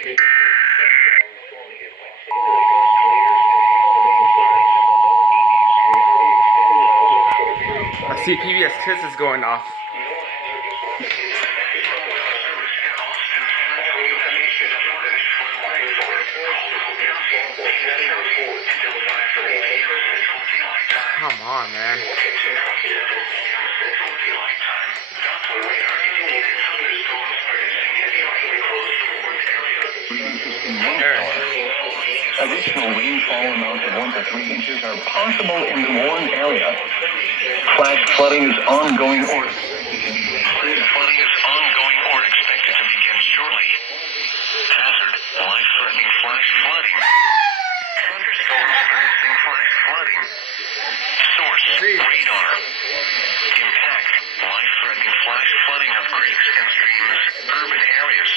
I see PBS Kids is going off. Come on, man. Additional rainfall amounts of 1 to 3 inches are possible in one area. Flash flooding is ongoing or expected to begin shortly. Hazard: life-threatening flash flooding. Thunderstorms producing flash flooding. Source: radar. Impact: life-threatening flash flooding of creeks and streams, urban areas.